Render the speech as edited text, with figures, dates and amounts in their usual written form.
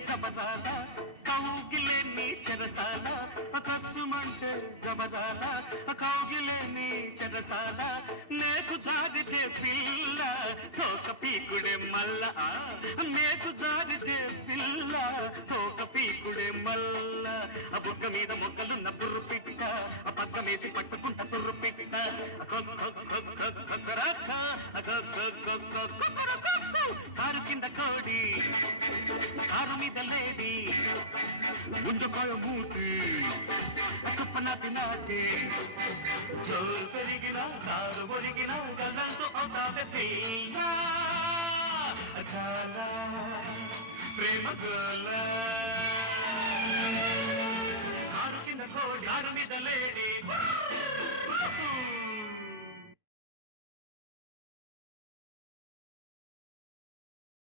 జబదాల కౌగిలే నీ చెరసాల కసుమంటే జబదాల కౌగిలే నీ చెరసాల నేకు జాగితే పిల్ల తోక పీకుడే మల్ల నేకు జాగితే పిల్ల తోక పీకుడే మల్ల ఆ బుక్క మీద మొక్కలున్న పుర్రు పిట్ట ఆ పక్క వేసి పట్టుకుంట పుర్రు పిట్ట కారు కింద కోడి కారు మీద లేడి ముందుకాయ మూటి కప్పనాటి నాటి జోరు పెరిగిన కారు ఒరిగిన గల్లంతో అవుతాదే ప్రేమ గోల